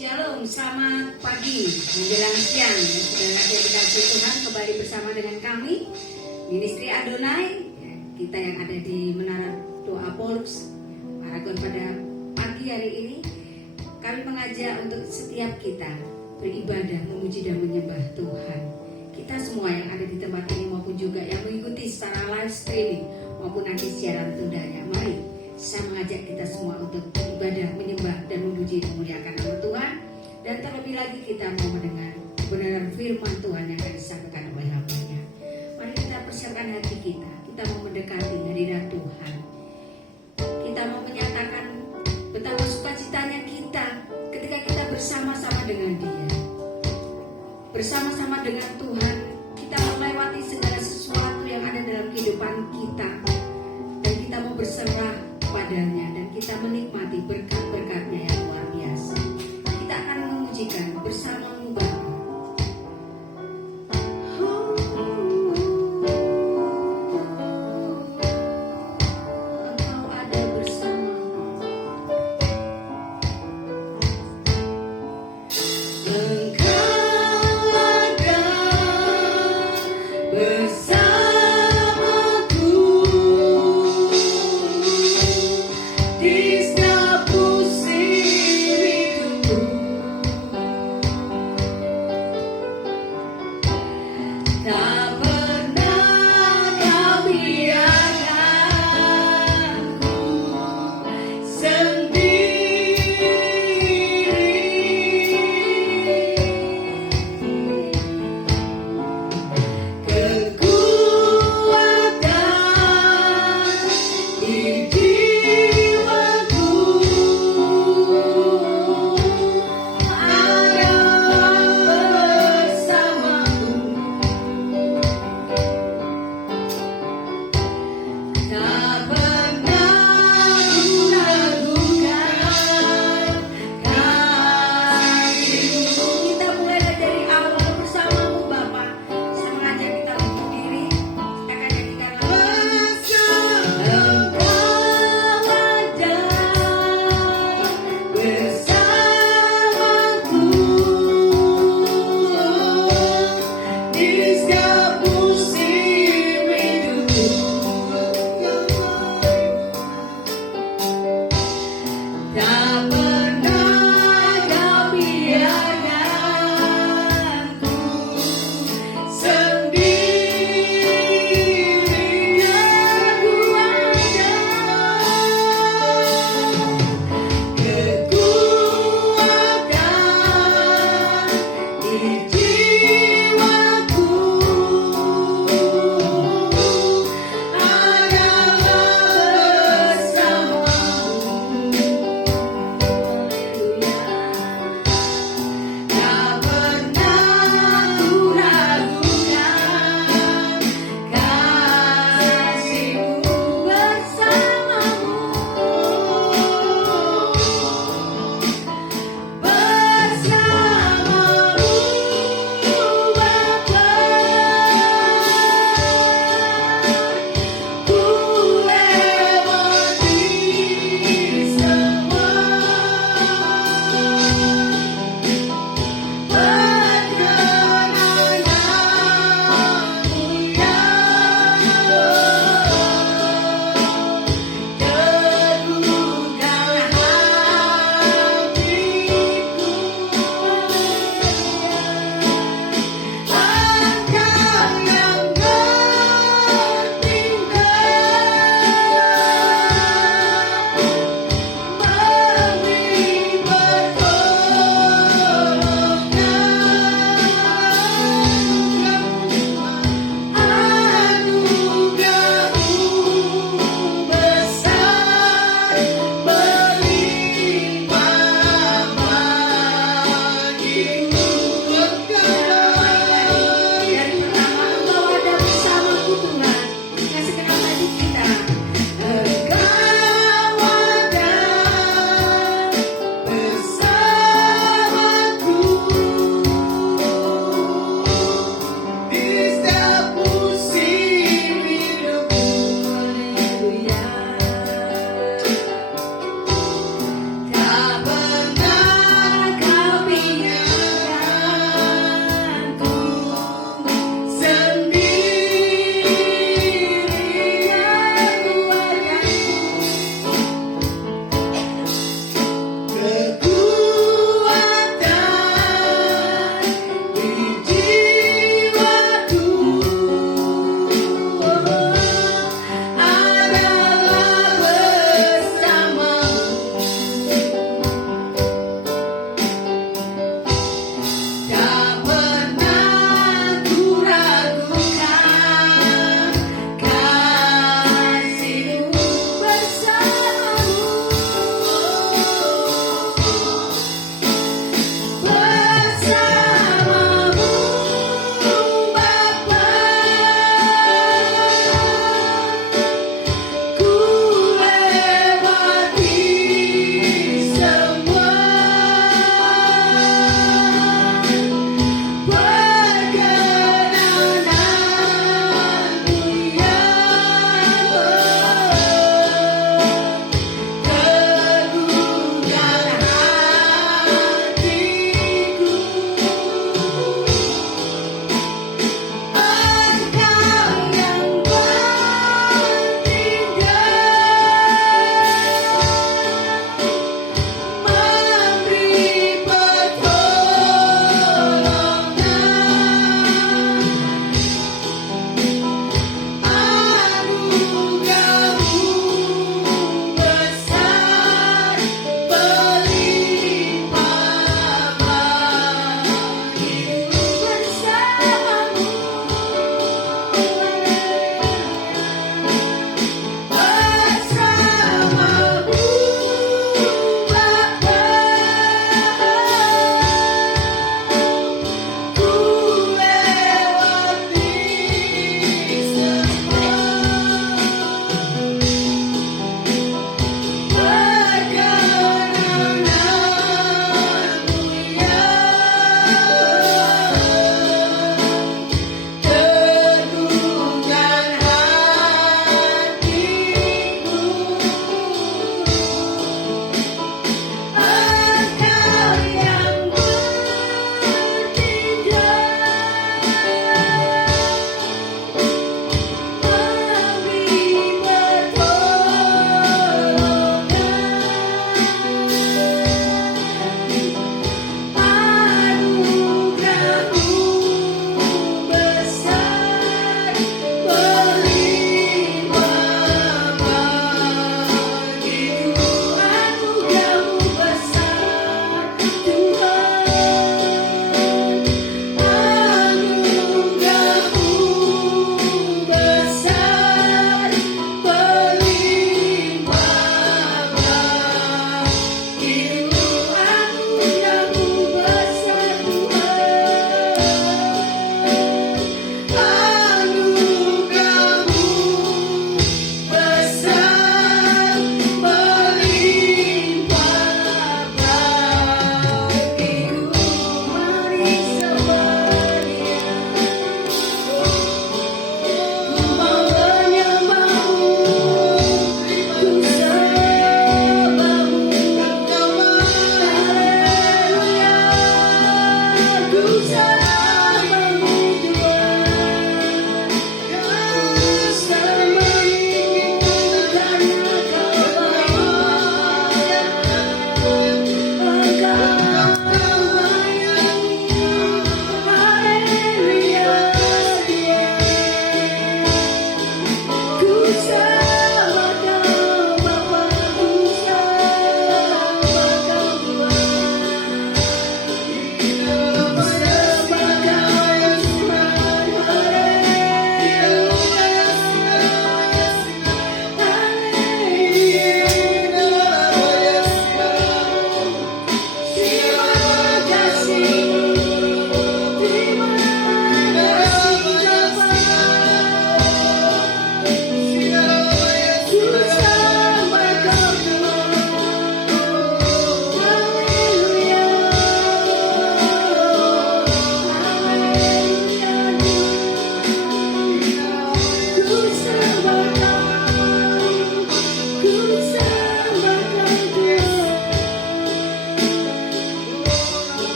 Shalom, selamat pagi menjelang siang ya, saudara yang dikasihi Tuhan, kembali bersama dengan kami Ministry Adonai ya, kita yang ada di Menara Doa Polus Paragon. Pada pagi hari ini kami mengajak untuk setiap kita beribadah, memuji dan menyembah Tuhan. Kita semua yang ada di tempat ini maupun juga yang mengikuti secara live streaming maupun nanti siaran tundanya, mari saya mengajak kita semua untuk beribadah, menyembah dan memuji dan memuliakan nama Tuhan. Dan terlebih lagi kita mau mendengar kebenaran firman Tuhan yang akan disampaikan oleh hamba-Nya. Mari kita persiapkan hati kita. Kita mau mendekati hadirat Tuhan. Kita mau menyatakan betapa sukacitanya kita ketika kita bersama-sama dengan Dia. Bersama-sama dengan Tuhan, kita melewati segala sesuatu yang ada dalam kehidupan kita. Dan kita mau berserah padanya dan kita menikmati berkat-berkatnya yang luar biasa. Kita akan memujikan bersamamu Bapa. Engkau ada bersamaku. Engkau ada bersamaku. Di setiap musim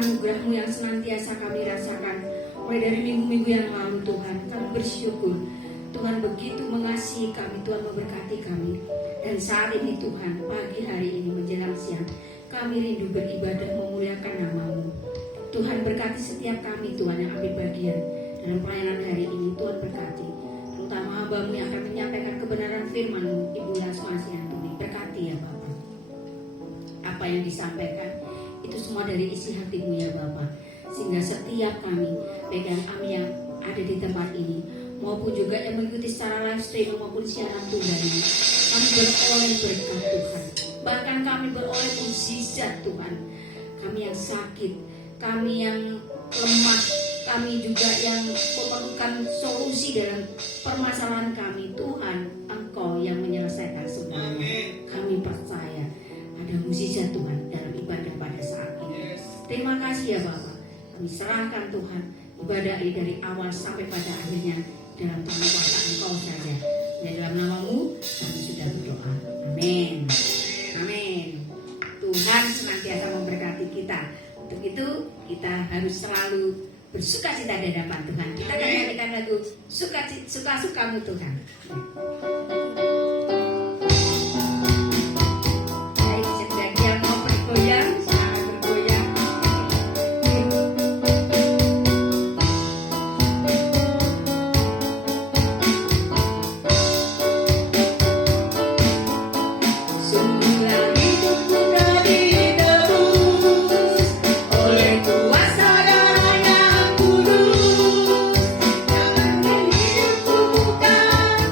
anugerah-Mu yang senantiasa kami rasakan mulai dari minggu-minggu yang lalu Tuhan. Kami bersyukur Tuhan begitu mengasihi kami, Tuhan memberkati kami. Dan saat ini Tuhan, pagi hari ini menjelang siang, kami rindu beribadah memuliakan nama-Mu. Tuhan berkati setiap kami Tuhan yang ambil bagian dalam pelayanan hari ini. Tuhan berkati terutama hamba-Mu yang akan menyampaikan kebenaran firman-Mu, Ibu Yasmasi Antoni. Berkati ya Bapak. Apa yang disampaikan itu semua dari isi hati-Mu ya Bapak, sehingga setiap kami, baik yang kami yang ada di tempat ini maupun juga yang mengikuti secara live stream maupun siaran tunda ini, kami beroleh berkat Tuhan. Bahkan kami beroleh mukjizat Tuhan. Kami yang sakit, kami yang lemah, kami juga yang memerlukan solusi dalam permasalahan kami. Tuhan, Engkau yang menyelesaikan semuanya. Kami percaya ada mukjizat Tuhan dalam ibadah pada saat ini. Terima kasih ya Bapak. Kami serahkan Tuhan ibadah ini dari awal sampai pada akhirnya dalam tangan kuasa Engkau saja. Dan dalam nama-Mu kami sudah berdoa. Amin. Amin. Tuhan senantiasa memberkati kita. Untuk itu kita harus selalu bersukacita di hadapan Tuhan. Kita akan nyanyikan lagu suka-sukamu Tuhan. Baik, sedang yang mau bergoyang, silakan bergoyang. Sungguhlah hidupku telah ditebus oleh kuasa darah yang kudus. Jangankan hidupku bukan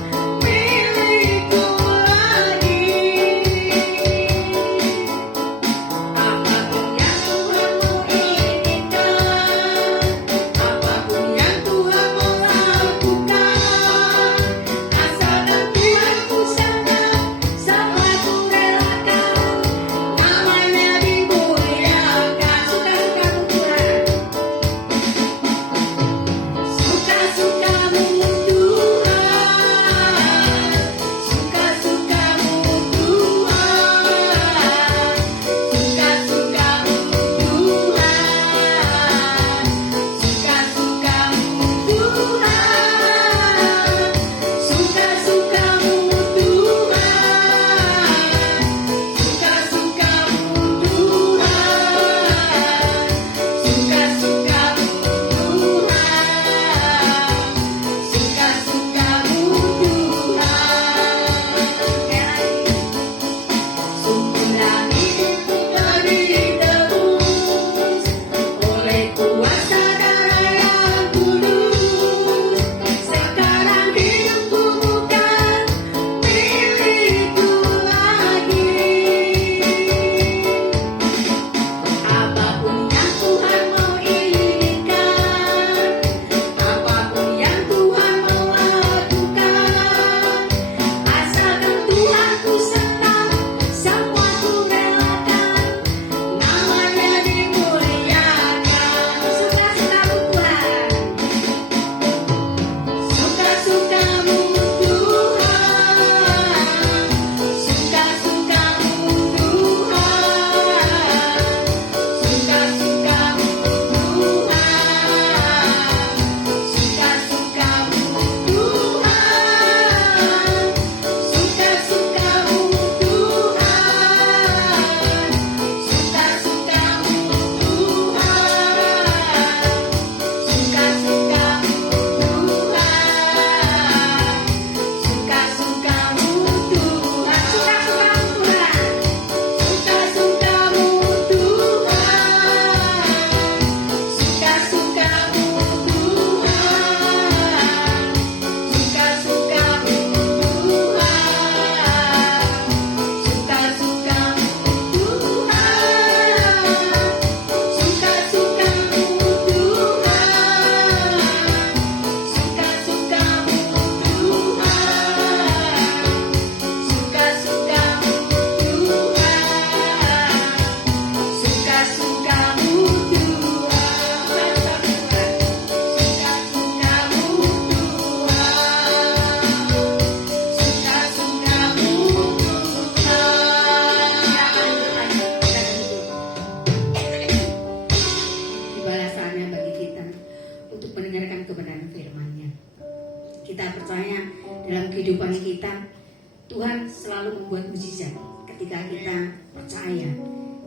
Tuhan selalu membuat mujizat ketika kita percaya,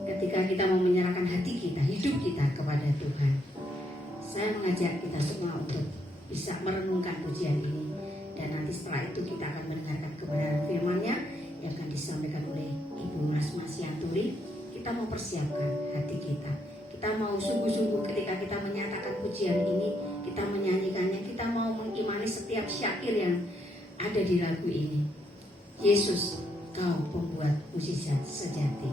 ketika kita mau menyerahkan hati kita, hidup kita kepada Tuhan. Saya mengajak kita semua untuk bisa merenungkan pujian ini, dan nanti setelah itu kita akan mendengarkan kebenaran firman-Nya yang akan disampaikan oleh Ibu Rasma Sianturi. Kita mau persiapkan hati kita. Kita mau sungguh-sungguh ketika kita menyatakan pujian ini, kita menyanyikannya, kita mau mengimani setiap syair yang ada di lagu ini. Yesus, Kau pembuat mujizat sejati.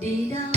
Di dalam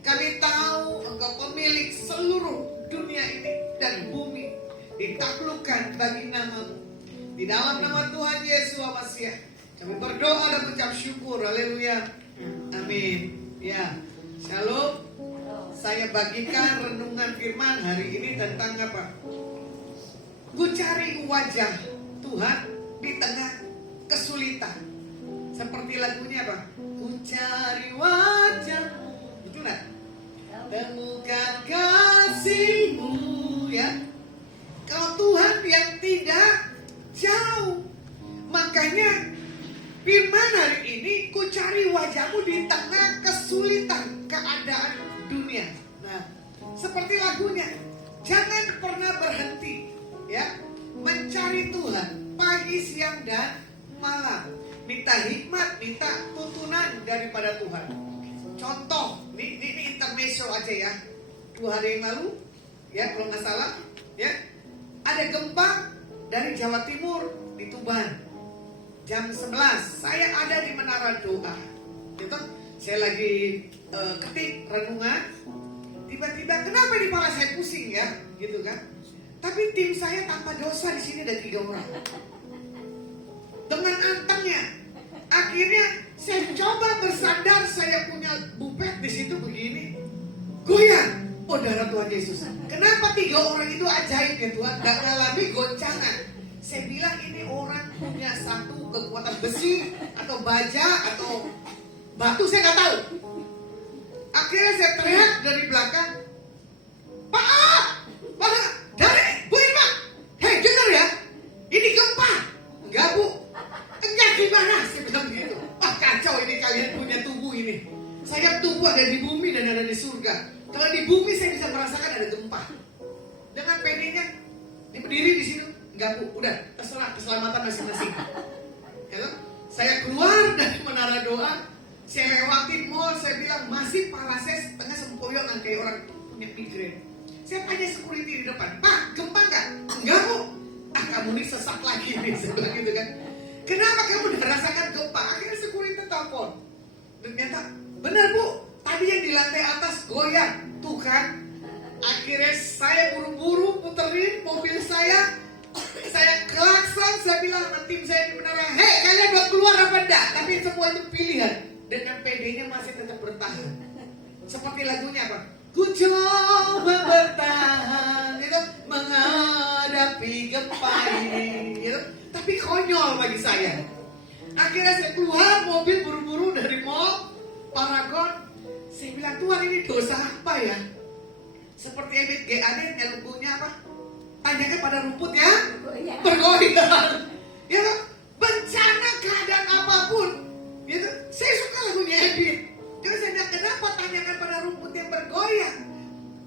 Kami tahu Engkau pemilik seluruh dunia ini dan bumi ditaklukkan bagi nama-Mu. Di dalam nama Tuhan Yesus Masiah, Kami berdoa dan mengucap syukur. Haleluya. Amin. Ya, shalom. Saya bagikan renungan firman hari ini tentang apa? Ku cari wajah Tuhan di tengah kesulitan. Seperti lagunya apa? Ku cari wajah. Betul nggak? Temukan kasih-Mu, ya. Kalau Tuhan yang tidak jauh. Makanya firman hari ini, ku cari wajah-Mu di tengah kesulitan keadaan dunia. Nah, seperti lagunya, jangan pernah berhenti, ya, mencari Tuhan pagi, siang, dan malam. Minta hikmat, minta tuntunan daripada Tuhan. Contoh, ini intermezzo aja ya. 2 hari yang lalu, ya kalau nggak salah, ya, ada gempa dari Jawa Timur di Tuban. Jam 11, saya ada di menara doa. Gitu, saya lagi ketik renungan. Tiba-tiba, kenapa di kepala saya pusing ya, gitu kan? Tapi tim saya tanpa dosa di sini ada 3 orang. Dengan antengnya, akhirnya saya coba bersandar, saya punya bupet di situ begini, goyang. Oh, darah Tuhan Yesus. Kenapa 3 orang itu ajaib ya Tuhan? Gak ngalami goncangan. Saya bilang ini orang punya satu kekuatan besi atau baja atau batu, saya nggak tahu. Akhirnya saya teriak dari belakang, Pak, dari Bu Irma, hei dengar ya, ini gempa. Enggak Bu, enggak gimana? Saya bilang gitu. Wah kacau ini, kalian punya tubuh ini. Saya tubuh ada di bumi dan ada di surga. Kalau di bumi saya bisa merasakan ada gempa. Dengan pedenya, dia berdiri di situ. Enggak Bu, udah terserah keselamatan masing-masing. Ya, saya keluar dari menara doa, saya lewatin mall, saya bilang masih kepala saya tengah sempoyongan kayak orang punya migrain. Saya tanya security di depan, Pak, gempa nggak? Enggak Bu. Ah kamu ini sesak lagi nih, saya bilang gitu kan. Kenapa kamu udah rasakan gempa? Akhirnya security telepon. Ternyata benar Bu, tadi yang di lantai atas goyang. Tuh kan. Akhirnya saya buru-buru puterin mobil saya klakson, saya bilang sama tim saya di menara, hei kalian mau keluar apa enggak? Tapi semua itu pilihan. Dengan PD-nya masih tetap bertahan. Seperti lagunya apa? Ku coba bertahan gitu, menghadapi gempa ini gitu. Tapi konyol bagi saya. Akhirnya saya keluar mobil buru-buru dari mall Paragon. Saya bilang, Tuhan ini dosa apa ya? Seperti Ebit GAD yang lagunya apa? Tanyakan pada rumput ya bergoyang. Ya kan? Bencana keadaan apapun gitu. Saya suka lagunya Ebit. Jadi saya bilang, kenapa tanyakan pada rumput yang bergoyang?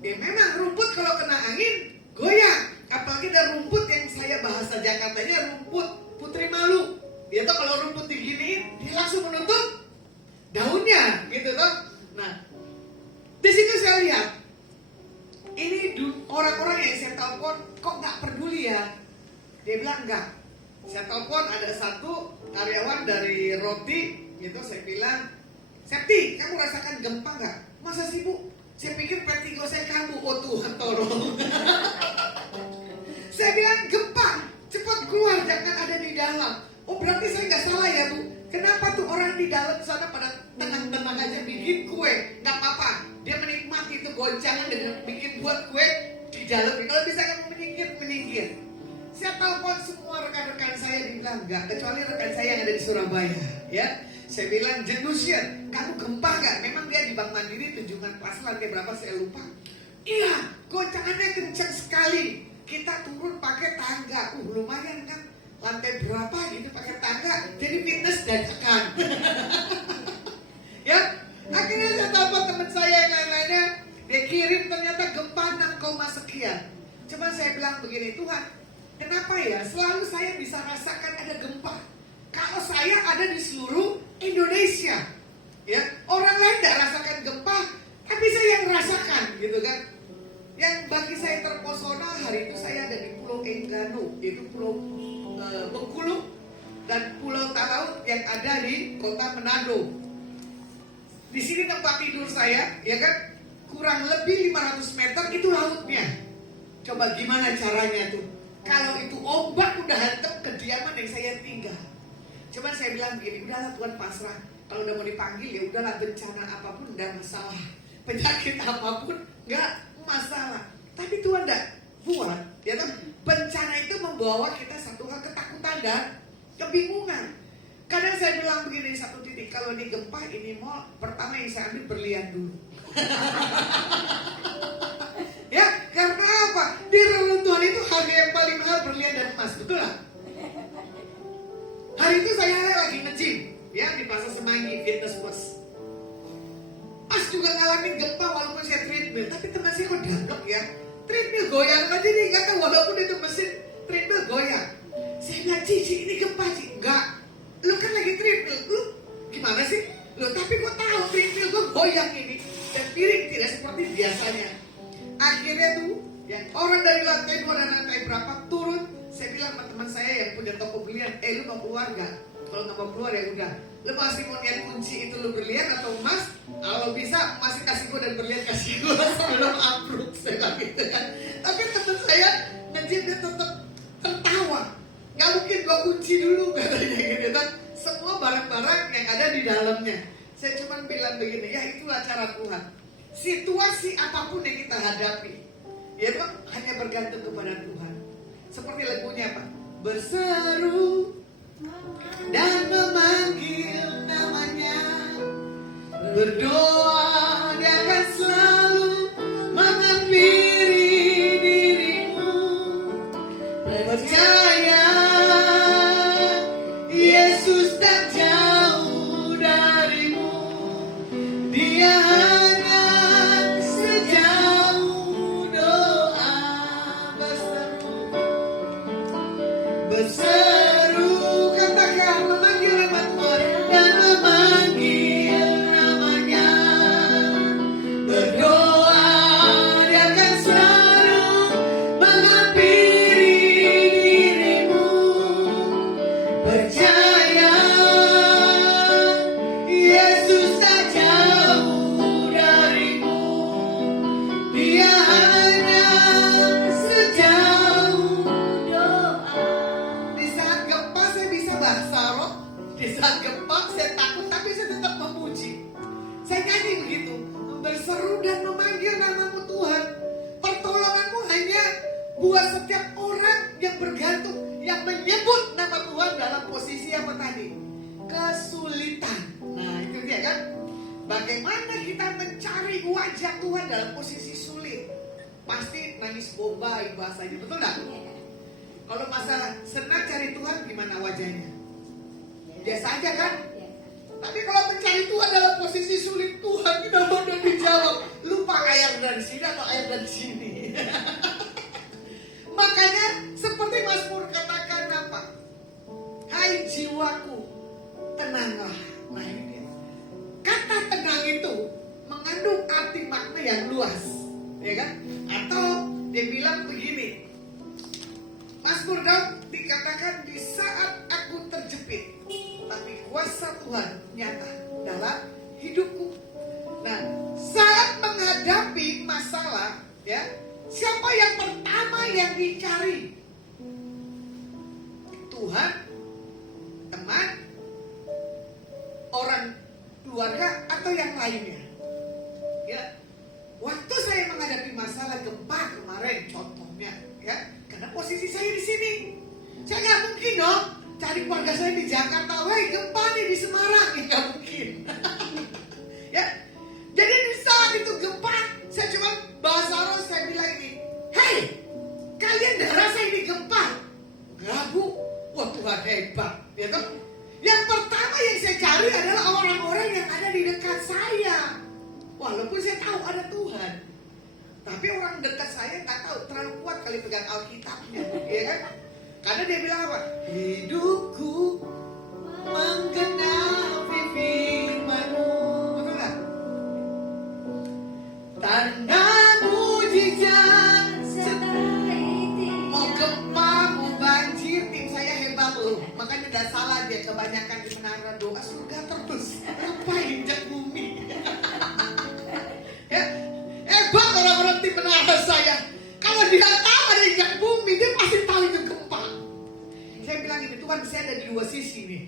Ya memang rumput kalau kena angin goyang. Apalagi ada rumput yang saya bahasa Jakartanya rumput putri malu. Ya toh kalau rumput diginiin dia langsung menutup daunnya gitu toh. Nah, di situ saya lihat ini orang-orang yang saya telepon kok nggak peduli ya. Dia bilang enggak. Saya telepon ada satu karyawan dari roti gitu, saya bilang, Septi, kamu rasakan gempa nggak? Masa sih Bu? Saya pikir vertigo saya kambuh. Oh Tuhan tolong. Saya bilang gempa, cepat keluar, jangan ada di dalam. Oh berarti saya nggak salah ya Bu? Kenapa tuh orang di dalam sana pada tenang-tenang aja bikin kue? Nggak apa-apa, dia menikmati itu goncangan dengan bikin buat kue di dalam. Kalau bisa kamu menyingkir. Saya telepon semua rekan-rekan saya, dibilang enggak, kecuali rekan saya yang ada di Surabaya, ya. Saya bilang, Jenusir, kamu gempa nggak? Memang dia di Bank Mandiri, tunjungan pas lantai berapa saya lupa. Iya, goncangannya kencang sekali. Kita turun pakai tangga, lumayan kan? Lantai berapa gitu pakai tangga, jadi fitness dadakan. Ya, akhirnya saya telepon teman saya yang lain-lainnya, dia kirim ternyata gempa 6, sekian. Cuma saya bilang begini, Tuhan, kenapa ya selalu saya bisa rasakan ada gempa? Kalau saya ada di seluruh Indonesia, ya orang lain tidak rasakan gempa, tapi saya yang rasakan, gitu kan? Yang bagi saya terpesona hari itu saya ada di Pulau Enggano, itu Pulau Bengkulu dan Pulau Talaut yang ada di Kota Manado. Di sini tempat tidur saya, ya kan? Kurang lebih 500 meter itu lautnya. Coba gimana caranya tuh? Kalau itu ombak udah hantam kediaman yang saya tinggal. Cuman saya bilang begini, udahlah Tuhan pasrah. Kalau udah mau dipanggil ya udahlah, bencana apapun enggak masalah. Penyakit apapun enggak masalah. Tapi Tuhan enggak buat, ya kan? Bencana itu membawa kita satu hal ketakutan dan kebingungan. Kadang saya bilang begini satu titik, kalau di gempa ini mau pertama yang saya ambil berlian dulu. Ya, karena apa? Di reruntuhan itu harga yang paling mahal berlian dan emas, betul lah. Hari itu saya lagi nge-gym, ya di Pasar Semanggi Fitness Plus. Pas juga ngalamin gempa walaupun saya treadmill, tapi teman saya kok dangdok ya. Treadmill goyang aja nih, nggak tahu walaupun itu mesin treadmill goyang. Saya bilang, Cici ini gempa Ci. Enggak, lu kan lagi treadmill, lu gimana sih? Lu tapi kok tahu treadmill gue goyang ini dan piring tidak seperti biasanya. Akhirnya tuh, ya orang dari lantai 2 dan lantai berapa turun. Saya bilang sama teman saya yang punya toko berlian, lu mau keluar gak? Kalau nggak mau keluar ya udah. Lu masih mau lihat kunci itu lu berlian atau emas? Kalau bisa masih kasih gue dan berlian kasih gue sebelum ambruk, saya bilang gitu kan. Tapi teman saya ngejim dia tetap tertawa. Gak mungkin gua kunci dulu katanya gitu kan. Semua barang-barang yang ada di dalamnya. Saya cuma bilang begini, ya itulah cara Tuhan. Situasi apapun yang kita hadapi, ya itu hanya bergantung kepada Tuhan. Seperti lagunya apa? Berseru dan memanggil namanya, berdoa dia akan selalu menghampiri dirimu. Percaya Yesus tak jauh darimu, dia hanya sejauh doa. Berseru katakan memanggil nama Tuhan dan memanggil namanya, berdoa dia akan selalu menghampiri dirimu. Percaya Yesus tak jauh darimu, dia hanya sejauh doa. Di saat gempa saya bisa bahasa roh, di saat gempa saya takut tapi saya tetap memuji. Saya nyanyi begitu, berseru dan memanggil namamu Tuhan. Pertolonganmu hanya buat setiap orang yang bergantung, yang menyebut nama Tuhan dalam posisi apa tadi? Kesulitan. Nah itu dia kan. Bagaimana kita mencari wajah Tuhan dalam posisi sulit? Pasti nangis bombay bahasanya, betul nggak? Kalau masalah senang cari Tuhan gimana wajahnya? Biasa aja kan? Tapi kalau mencari Tuhan dalam posisi sulit, Tuhan kita udah dijawab. Lupa air dari sini atau air dari sini. Makanya seperti Mazmur katakan apa? Hai jiwaku, tenanglah. Nah ini dia. Kata tenang itu mengandung arti makna yang luas, ya kan? Atau dia bilang begini, Mazmur Daud dikatakan di saat aku terjepit, tapi kuasa Tuhan nyata dalam hidupku. Nah, saat menghadapi masalah, ya, siapa yang pertama yang dicari? Tuhan, teman, orang keluarga, atau yang lainnya? Ya, waktu saya menghadapi masalah gempa kemarin, contohnya, ya, karena posisi saya di sini, saya nggak mungkin dong cari keluarga saya di Jakarta, weh gempa nih di Semarang, nggak mungkin. Ya, jadi di saat itu gempa, saya cuma bahasa roh saya bilang ini, hei, kalian udah rasa ini gempa? Enggak bu, wah Tuhan hebat, ya kan? Yang pertama yang saya cari adalah orang-orang yang ada di dekat saya. Walaupun saya tahu ada Tuhan, tapi orang dekat saya nggak tahu, terlalu kuat kali pegang Alkitabnya, ya kan? Karena dia bilang apa? Hidupku menggenapi firman-Mu, betul nggak? Tanda mujizat sertai mau gempa, mau banjir, tim saya hebat loh. Makanya udah salah dia kebanyakan di menara doa surga terus. Apa injak bumi? Ya, hebat orang-orang tim menara saya. Kalau dia tahu ada injak bumi, dia pasti tahu itu gempa. Saya bilang ini, Tuhan saya ada di dua sisi nih.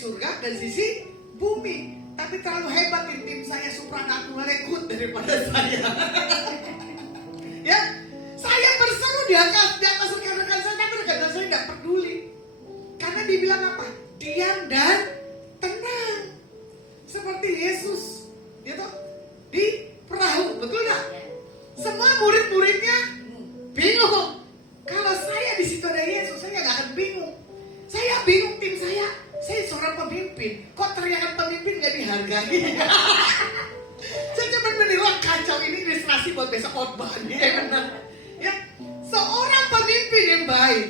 surga dan sisi bumi. Tapi terlalu hebat tim saya supranatural ikut daripada saya. Ya, saya berseru di atas rekan-rekan saya, tapi rekan-rekan saya tidak peduli. Karena dibilang apa? Diam dan tenang. Seperti Yesus, gitu, di perahu, betul nggak? Semua murid-muridnya bingung. Kalau saya di situ ada Yesus, saya nggak akan bingung. Saya bingung tim saya seorang pemimpin, kok teriakan pemimpin nggak dihargai? Saya cuma menilai kacau ini ilustrasi buat besok khotbah, ya benar. Ya, seorang pemimpin yang baik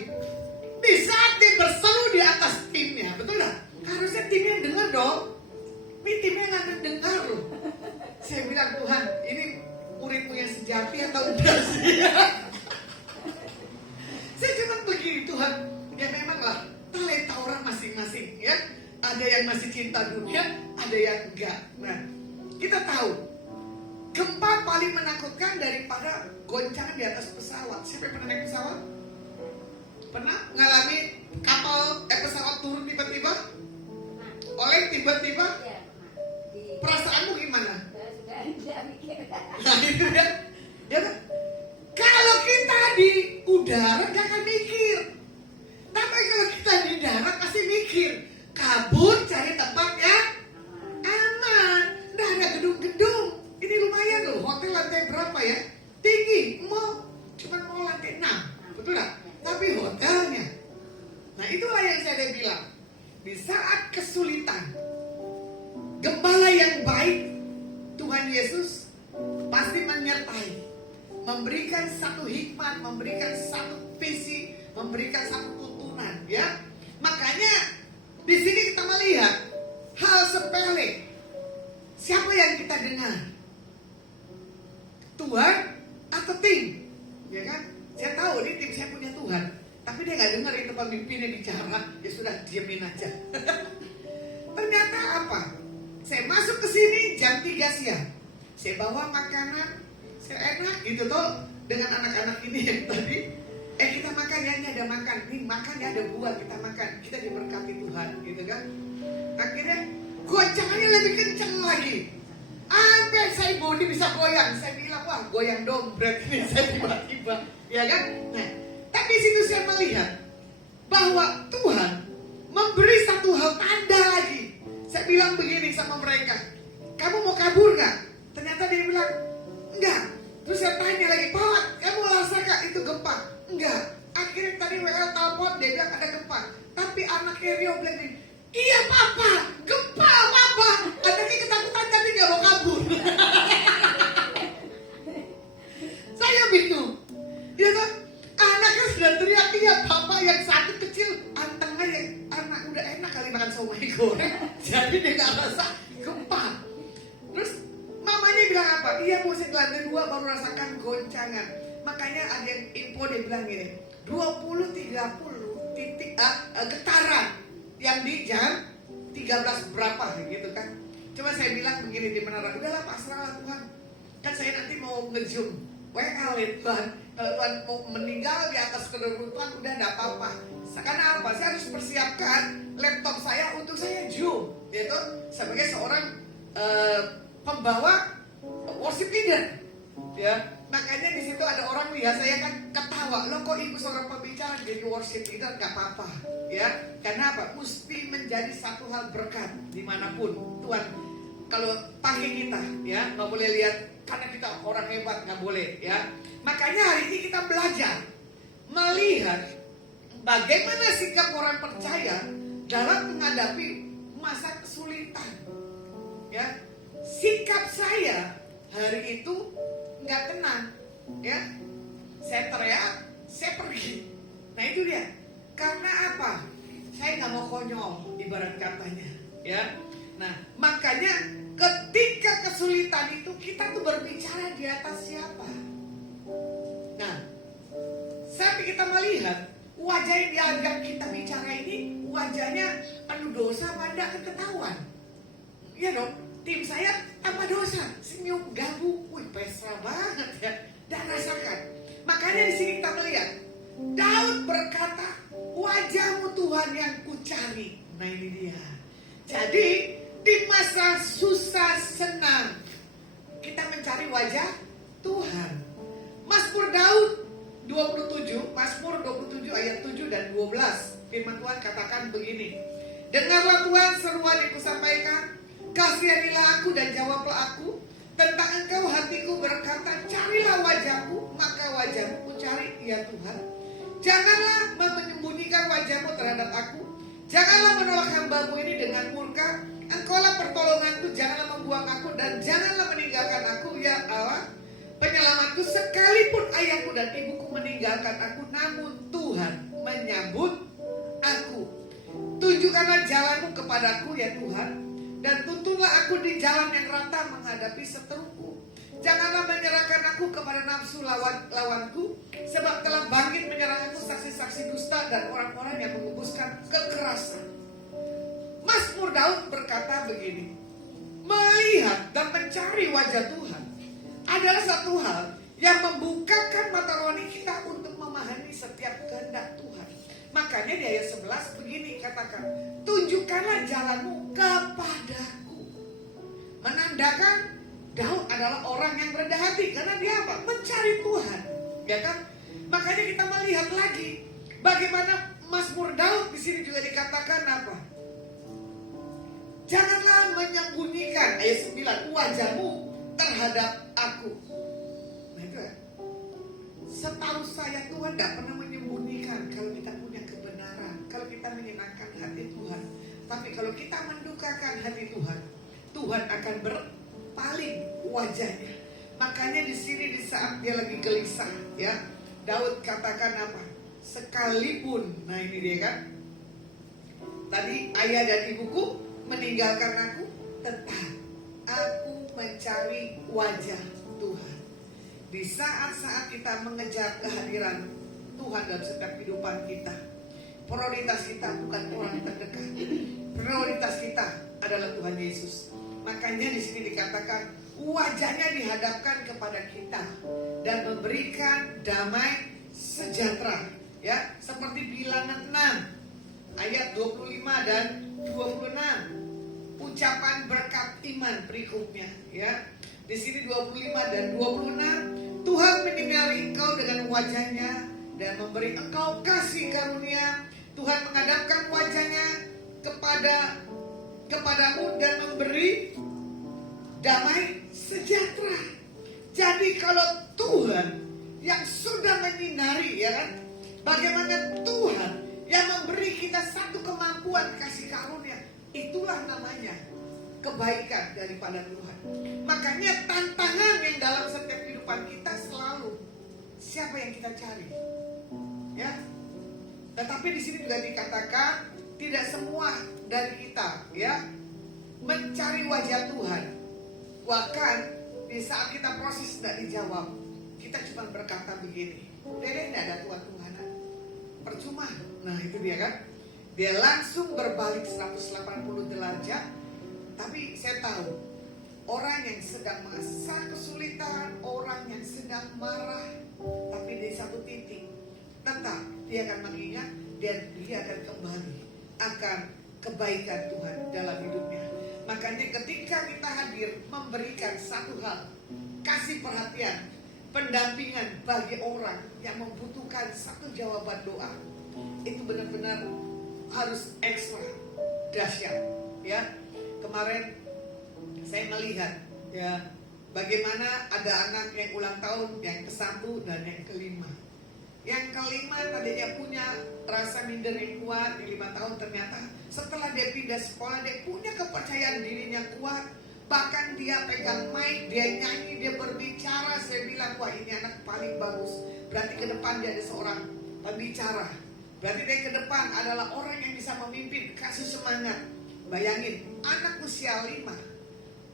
di saat dia berseru di atas timnya, betul nggak? Harusnya timnya dengar dong. Ini timnya nggak dengar loh. Saya bilang, Tuhan, ini muridmu yang sejati atau enggak sih? Saya cuma begini, Tuhan, ya memanglah talenta orang masing-masing, ya. Ada yang masih cinta dunia, ada yang enggak. Nah, kita tahu gempa paling menakutkan daripada goncangan di atas pesawat. Siapa yang pernah naik pesawat? Pernah mengalami pesawat turun tiba-tiba? Oleh tiba-tiba? Perasaanmu gimana? Nah, itu ya. Ya kan? Kalau kita di udara gak akan mikir. Tapi kalau kita di darat pasti mikir. Kabur cari tempat yang aman. Nah, ada gedung-gedung. Ini lumayan loh. Hotel lantai berapa ya? Tinggi. Cuma mau lantai 6. Betul gak? Tapi hotelnya. Nah, itulah yang saya bilang. Di saat kesulitan, gembala yang baik, Tuhan Yesus pasti menyertai, memberikan satu hikmat, memberikan satu visi, memberikan satu tuntunan, ya. Makanya di sini kita melihat hal sepele. Siapa yang kita dengar? Tuhan atau tim? Ya kan? Saya tahu ini tim saya punya Tuhan, tapi dia nggak dengar itu pemimpinnya bicara. Ya sudah, diamin aja. Ternyata apa? Saya masuk ke sini jam 3 siang. Saya bawa makanan, saya enak gitu tuh dengan anak-anak ini yang tadi. Kita makan ya, ini ada makan. Nih makan ya, ada buah, kita makan. Kita diberkati Tuhan, gitu kan. Akhirnya goncangannya lebih kenceng lagi. Sampai saya body bisa goyang. Saya bilang, wah goyang dompet ini saya tiba-tiba. Ya kan? Nah, tapi situ saya melihat bahwa Tuhan memberi satu hal tanda lagi. Saya bilang begini sama mereka, kamu mau kabur gak? Ternyata dia bilang, enggak. Terus saya tanya lagi, Pak, kamu rasa gak itu gempa? Enggak. Akhirnya tadi WL telepon, dia bilang ada gempa. Tapi anaknya Rio bilang gini, iya papa, gempa papa. Anaknya ketakutan tapi gak mau kabur. Saya bingung. Dia kan, anaknya sudah teriak, iya papa, yang satu kecil, antengnya yang anak udah enak kali makan somai goreng. Jadi dia gak rasa gempa. Terus mamanya bilang apa? Iya mau saya lantai 2 baru rasakan goncangan. Makanya ada yang info dia bilang gini, 20-30 titik getaran yang di jam 13 berapa gitu kan. Coba saya bilang begini di menara, udahlah pasrahlah Tuhan. Kan saya nanti mau nge-zoom WL Tuhan. Kalau Tuhan mau meninggal di atas kedudukan udah enggak apa-apa. Karena apa? Saya harus persiapkan laptop saya untuk saya zoom, yaitu sebagai seorang pembawa worship leader, ya. Makanya di situ ada orang lihat saya kan ketawa, lo kok ibu seorang pembicara jadi worship leader? Gak apa-apa, ya. Karena apa? Mesti menjadi satu hal berkat dimanapun Tuhan. Kalau pakai kita, ya, nggak boleh lihat karena kita orang hebat, nggak boleh, ya. Makanya hari ini kita belajar melihat bagaimana sikap orang percaya dalam menghadapi masa kesulitan, ya. Sikap saya hari itu nggak tenang, ya. Saya teriak, saya pergi. Nah itu dia. Karena apa? Saya nggak mau konyol, ibarat katanya, ya. Nah makanya ketika kesulitan itu kita tuh berbicara di atas siapa? Nah, sampai kita melihat wajah yang diajak kita bicara ini wajahnya penuh dosa, pada ketahuan. Iya dong. Tim saya tanpa dosa, senyum gabu, wih pesta banget ya, dan rasakan. Makanya di sini kita melihat Daud berkata, wajahmu Tuhan yang kucari. Nah ini dia. Jadi di masa susah senang kita mencari wajah Tuhan. Mazmur Daud 27 ayat 7 dan 12. Firman Tuhan katakan begini. Dengarlah Tuhan seruan yang kusampaikan, kasihanilah aku dan jawablah aku. Tentang engkau hatiku berkata, carilah wajahku, maka wajahmu ku cari, ya Tuhan. Janganlah menyembunyikan wajahmu terhadap aku. Janganlah menolak hamba-Mu ini dengan murka. Engkaulah pertolonganku, janganlah membuang aku dan janganlah meninggalkan aku, ya Allah, penyelamatku. Sekalipun ayahku dan ibuku meninggalkan aku, namun Tuhan menyambut aku. Tunjukkanlah jalanmu kepadaku, ya Tuhan, dan tuntunlah aku di jalan yang rata menghadapi seteruku. Janganlah menyerahkan aku kepada nafsu lawanku, sebab telah bangkit menyerang aku saksi-saksi dusta dan orang-orang yang mengembuskan kekerasan. Mazmur Daud berkata begini, melihat dan mencari wajah Tuhan adalah satu hal yang membukakan mata rohani kita untuk memahami setiap kehendak Tuhan. Makanya di ayat 11 begini katakan, tunjukkanlah jalanmu kepadaku. Menandakan Daud adalah orang yang rendah hati. Karena dia apa? Mencari Tuhan, ya kan? Makanya kita melihat lagi bagaimana Mazmur Daud di sini juga dikatakan apa? Janganlah menyembunyikan, ayat 9, wajahmu terhadap aku. Nah itu ya. Setahu saya Tuhan tidak pernah menyembunyikan kalau kita punya kebenaran, kalau kita menyenangkan hati Tuhan. Tapi kalau kita mendukakan hati Tuhan, Tuhan akan berpaling wajahnya. Makanya di sini di saat dia lagi gelisah, ya, Daud katakan apa? Sekalipun, nah ini dia kan. Tadi ayah dan ibuku meninggalkan aku, tetap aku mencari wajah Tuhan. Di saat-saat kita mengejar kehadiran Tuhan dalam setiap kehidupan kita, prioritas kita bukan orang terdekat. Prioritas kita adalah Tuhan Yesus. Makanya di sini dikatakan wajahnya dihadapkan kepada kita dan memberikan damai sejahtera. Ya, seperti Bilangan 6 ayat 25 dan 26. Ucapan berkat iman berikutnya, ya. Di sini 25 dan 26, Tuhan menyinari engkau dengan wajahnya dan memberi engkau kasih karunia. Tuhan menghadapkan wajahnya kepadamu dan memberi damai sejahtera. Jadi kalau Tuhan yang sudah menyinari, ya kan, bagaimana Tuhan yang memberi kita satu kemampuan kasih karunia, itulah namanya kebaikan daripada Tuhan. Makanya tantangan yang dalam setiap kehidupan kita selalu siapa yang kita cari, ya. Tetapi di sini juga dikatakan tidak semua dari kita, ya, mencari wajah Tuhan. Bahkan di saat kita proses tidak dijawab, kita cuma berkata begini, "Dede, tidak ada Tuhan-Tuhanan, percuma." Nah itu dia kan. Dia langsung berbalik 180 derajat. Tapi saya tahu orang yang sedang masa kesulitan, orang yang sedang marah, tapi di satu titik tetap dia akan mengingat dan dia akan kembali akan kebaikan Tuhan dalam hidupnya. Makanya ketika kita hadir memberikan satu hal, kasih perhatian, pendampingan bagi orang yang membutuhkan satu jawaban doa, itu benar-benar harus ekstra dahsyat, ya. Kemarin saya melihat, ya, bagaimana ada anak yang ulang tahun yang ke-1 dan yang ke-5. Yang ke-5 tadinya punya rasa minder yang kuat di 5 tahun, ternyata setelah dia pindah sekolah dia punya kepercayaan dirinya kuat. Bahkan dia pegang mic, dia nyanyi, dia berbicara. Saya bilang, wah ini anak paling bagus. Berarti ke depan dia ada seorang pembicara. Berarti dia ke depan adalah orang yang bisa memimpin, kasih semangat. Bayangin, anak usia 5,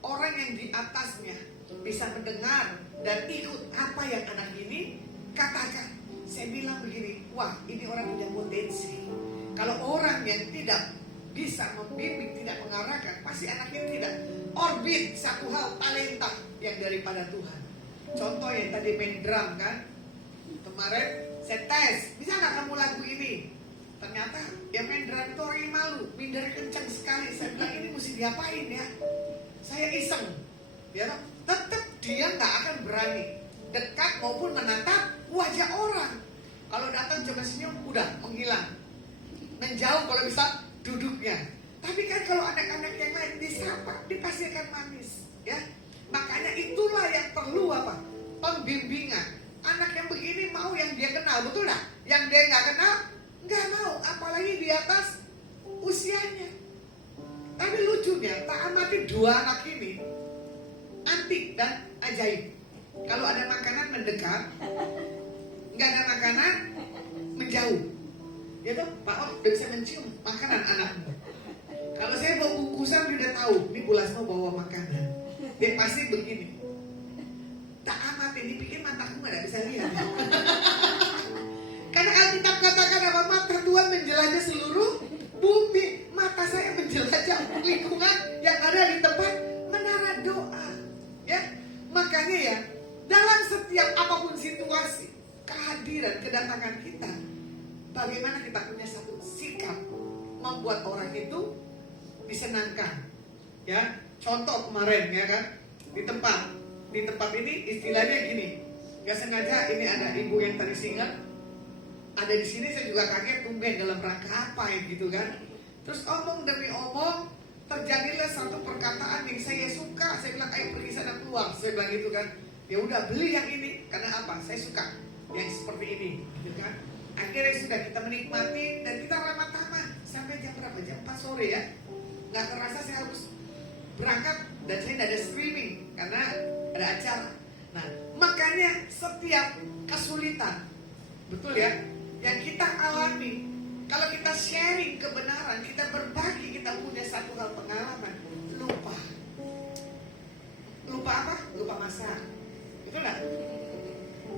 orang yang di atasnya bisa mendengar dan ikut apa yang anak ini katakan. Saya bilang begini, wah ini orang punya potensi. Kalau orang yang tidak bisa membimbing, tidak mengarahkan, pasti anaknya tidak orbit satu hal talenta yang daripada Tuhan. Contoh yang tadi main drum kan, kemarin saya tes, bisa nggak kamu lagu ini? Ternyata yang main drum itu orang yang malu, minder kencang sekali. Saya bilang ini mesti diapain ya? Saya iseng, ya, tetap dia nggak akan berani dekat maupun menatap wajah orang. Kalau datang cuma senyum, udah menghilang, menjauh kalau bisa duduknya. Tapi kan kalau anak-anak yang lain disapa, dipasti akan manis, ya. Makanya itulah yang perlu apa? Pembimbingan. Anak yang begini mau yang dia kenal, betul nggak? Yang dia nggak kenal, nggak mau, apalagi di atas usianya. Tapi lucunya, tak amati dua anak ini, antik dan ajaib. Kalau ada makanan mendekat, nggak ada makanan menjauh. Ya tuh, Pak Om udah bisa mencium makanan anakmu. Kalau saya bawa bungkusan dia udah tahu, ini Bu Lasma bawa makanan. Dia pasti begini. Tak amati, ini pikir mataku nggak bisa lihat. Karena Alkitab katakan apa? Mata Tuhan menjelajah seluruh bumi. Mata saya menjelajah lingkungan yang ada di tempat menara doa. Ya, makanya ya, dalam setiap apapun situasi, kehadiran, kedatangan kita, bagaimana kita punya satu sikap membuat orang itu disenangkan. Ya, contoh kemarin ya kan, di tempat ini istilahnya gini, nggak sengaja ini ada ibu yang tadi single ada di sini, saya juga kaget tumben dalam rangka apa ya gitu kan. Terus omong demi omong terjadilah satu perkataan yang saya suka. Saya bilang ayo pergi sana keluar, saya bilang gitu kan. Ya udah beli yang ini karena apa? Saya suka yang seperti ini, gitu kan. Akhirnya sudah kita menikmati dan kita ramah tamah sampai jam berapa? Jam 4 sore ya. Nggak terasa saya harus berangkat dan saya tidak ada streaming karena ada acara. Nah, makanya setiap kesulitan, betul ya, yang kita alami, kalau kita sharing kebenaran, kita berbagi, kita punya satu hal pengalaman, lupa apa? Lupa masa, betul nggak?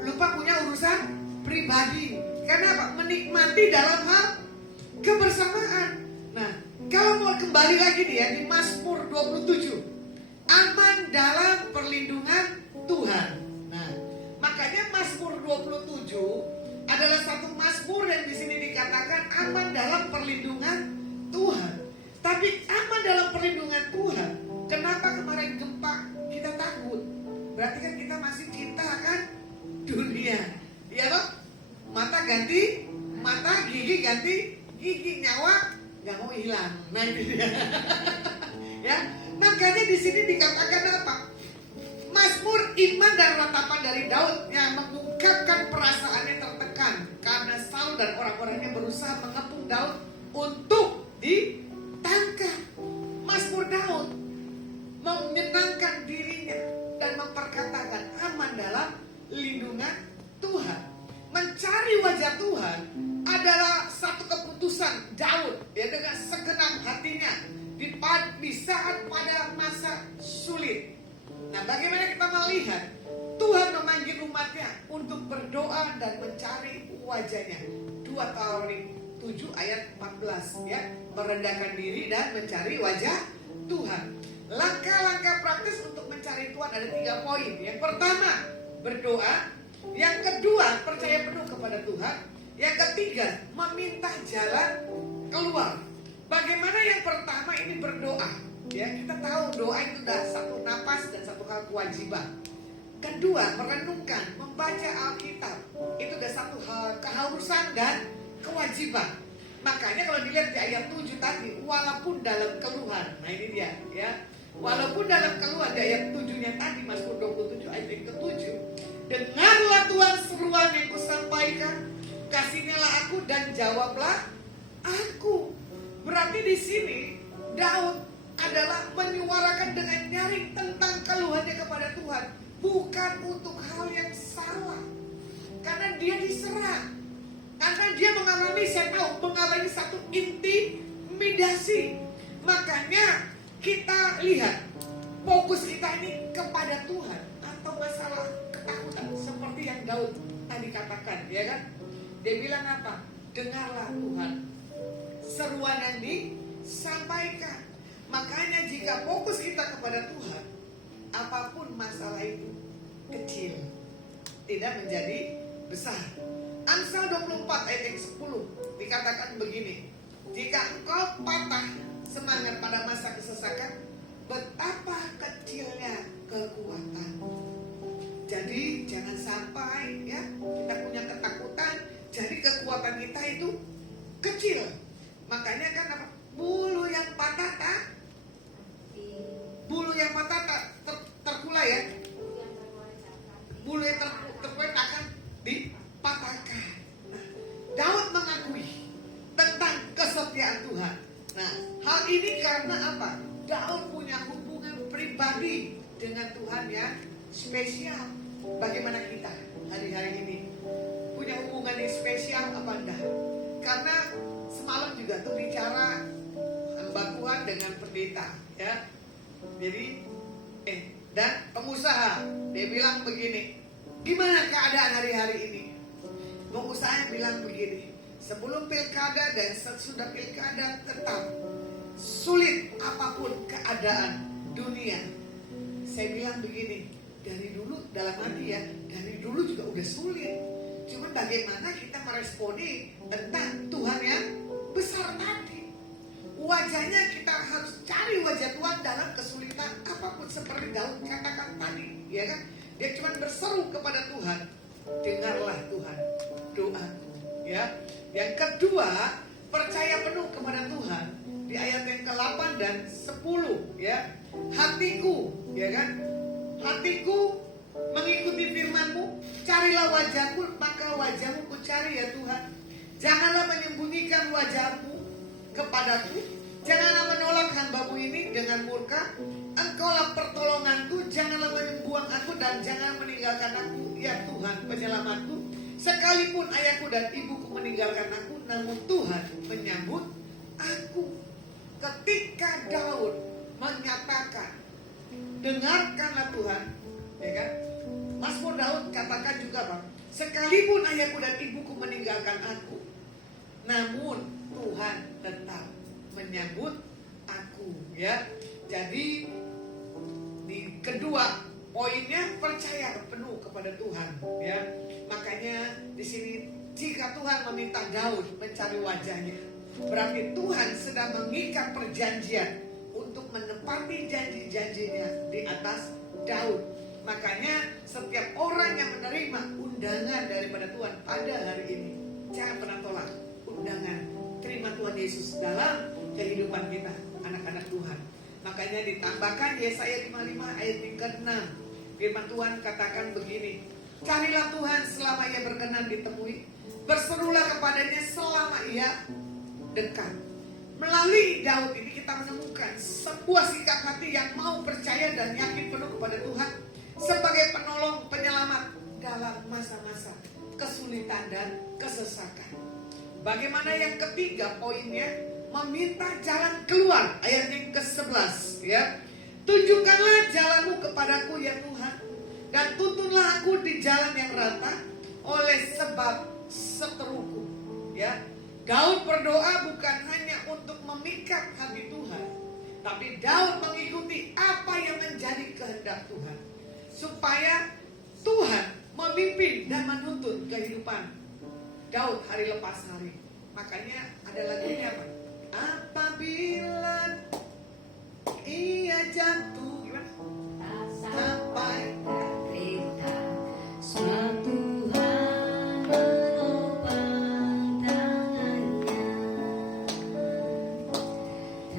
Lupa punya urusan pribadi. Karena apa? Menikmati dalam hal kebersamaan. Nah, kalau mau kembali lagi nih ya di Mazmur 27, aman dalam perlindungan Tuhan. Nah, makanya Mazmur 27 adalah satu mazmur yang di sini dikatakan aman dalam perlindungan Tuhan. Tapi aman dalam perlindungan Tuhan. Kenapa kemarin gempa kita takut? Berarti kan kita masih cinta akan dunia. Iya loh? Mata ganti mata, gigi ganti gigi, nyawa nggak mau hilang. Nah ini dia. Ya, makanya di sini dikatakan apa? Mazmur iman dan ratapan dari Daud yang mengungkapkan perasaannya tertekan karena Saul dan orang-orangnya berusaha mengepung Daud untuk ditangkap. Mazmur Daud menyenangkan dirinya dan memperkatakan aman dalam lindungan Tuhan. Mencari wajah Tuhan adalah satu keputusan Daud ya, dengan segenap hatinya di saat pada masa sulit. Nah, bagaimana kita melihat Tuhan memanggil umatnya untuk berdoa dan mencari wajahnya. 2 Tawarik 7 ayat 14 ya, merendahkan diri dan mencari wajah Tuhan. Langkah-langkah praktis untuk mencari Tuhan ada 3 poin. Yang pertama, berdoa. Yang kedua, percaya penuh kepada Tuhan. Yang ketiga, meminta jalan keluar. Bagaimana yang pertama ini berdoa? Ya, kita tahu doa itu sudah satu napas dan satu hal kewajiban. Kedua, merenungkan, membaca Alkitab. Itu sudah satu hal keharusan dan kewajiban. Makanya kalau dilihat di ayat 7 tadi, walaupun dalam keluhan. Nah ini dia ya. Walaupun dalam keluhan di ayat 7-nya tadi, Mazmur 27 ayat yang ke-7. Dengarlah Tuhan seruan yang kusampaikan, kasihnilah aku dan jawablah aku. Berarti di sini Daud adalah menyuarakan dengan nyaring tentang keluhannya kepada Tuhan, bukan untuk hal yang salah. Karena dia diserang, karena dia mengalami, saya tahu, mengalami satu intimidasi. Makanya kita lihat fokus kita ini kepada Tuhan atau masalah ketakutan seperti yang Daud tadi katakan, ya kan? Dia bilang apa? Dengarlah Tuhan seruan yang disampaikan. Makanya jika fokus kita kepada Tuhan, apapun masalah itu kecil, tidak menjadi besar. Amsal 24 ayat yang 10 dikatakan begini, jika engkau patah semangat pada masa kesesakan, betapa kecilnya kekuatan. Jadi jangan sampai ya kita punya ketakutan, jadi kekuatan kita itu kecil. Makanya kan apa? Bulu yang patah terkulai ya. Bulu yang terkulai akan dipatahkan. Nah, Daud mengakui tentang kesetiaan Tuhan. Nah, hal ini karena apa? Daud punya hubungan pribadi dengan Tuhan yang spesial. Bagaimana kita hari-hari ini punya hubungan yang spesial apa enggak? Karena semalam juga tuh bicara hamba Tuhan dengan pendeta ya. Jadi dan pengusaha dia bilang begini, gimana keadaan hari-hari ini? Pengusaha bilang begini, sebelum pilkada dan sesudah pilkada tetap sulit apapun keadaan dunia. Saya bilang begini, dari dulu dalam hati ya, dari dulu juga udah sulit. Cuma bagaimana kita meresponi tentang Tuhan yang besar tadi. Wajahnya kita harus cari wajah Tuhan dalam kesulitan apapun, seperti Daud katakan tadi, ya kan? Dia cuma berseru kepada Tuhan, dengarlah Tuhan doaku, ya. Yang kedua, percaya penuh kepada Tuhan di ayat yang ke-8 dan 10, ya. Hatiku, ya kan? Hatiku mengikuti firman-Mu, carilah wajahku, maka wajah-Mu ku cari ya Tuhan. Janganlah menyembunyikan wajah-Mu kepadaku, janganlah menolak hamba-Mu ini dengan murka. Engkaulah pertolonganku, janganlah membuang aku dan jangan meninggalkan aku ya Tuhan penyelamatku. Sekalipun ayahku dan ibuku meninggalkan aku, namun Tuhan menyambut aku. Ketika Daud menyatakan dengarkanlah Tuhan, ya kan? Mazmur Daud katakan juga Bang, sekalipun ayahku dan ibuku meninggalkan aku, namun Tuhan tetap menyambut aku, ya. Jadi di kedua poinnya percaya penuh kepada Tuhan, ya. Makanya di sini jika Tuhan meminta Daud mencari wajahnya, berarti Tuhan sedang mengikat perjanjian untuk menepati janji-janjinya di atas Daud. Makanya setiap orang yang menerima undangan daripada Tuhan pada hari ini, jangan pernah tolak undangan. Terima Tuhan Yesus dalam kehidupan kita, anak-anak Tuhan. Makanya ditambahkan Yesaya 55 ayat yang ke-6. Firman Tuhan katakan begini, carilah Tuhan selama ia berkenan ditemui, berserulah kepadanya selama ia dekat. Melalui Daud ini kita menemukan sebuah sikap hati yang mau percaya dan yakin penuh kepada Tuhan sebagai penolong penyelamat dalam masa-masa kesulitan dan kesesakan. Bagaimana yang ketiga poinnya, meminta jalan keluar, ayat yang ke-11, ya. Tunjukkanlah jalanmu kepadaku ya Tuhan, dan tuntunlah aku di jalan yang rata oleh sebab seteruku, ya. Daud berdoa bukan hanya untuk memikat hati Tuhan, tapi Daud mengikuti apa yang menjadi kehendak Tuhan, supaya Tuhan memimpin dan menuntun kehidupan Daud hari lepas hari. Makanya ada lagunya apa? Apabila ia jatuh, gimana? Sampai kereta, suatu Tuhan menopang tangannya,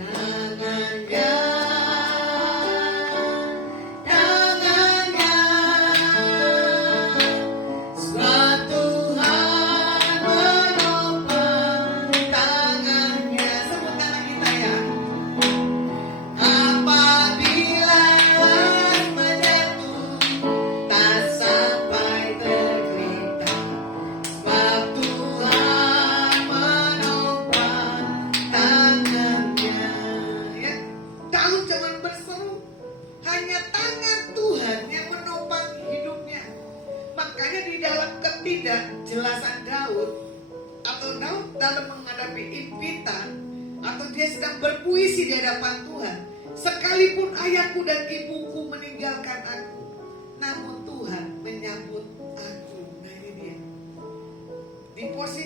tangannya, tangannya, suatu Tuhan menopang tangannya. sebut tangan kita ya. Apabila lemas menjatuh, tak sampai tergeletak, sebab Tuhan menopang tangannya. Ya, Daud jangan berseru, hanya tangan Tuhan yang menopang hidupnya. Makanya di dalam ketidakjelasan Daud, atau Daud dalam menghadapi impitan, atau dia sedang berpuisi di hadapan Tuhan, sekalipun ayahku dan ibuku meninggalkan aku, namun Tuhan menyambut aku. Nah ini dia.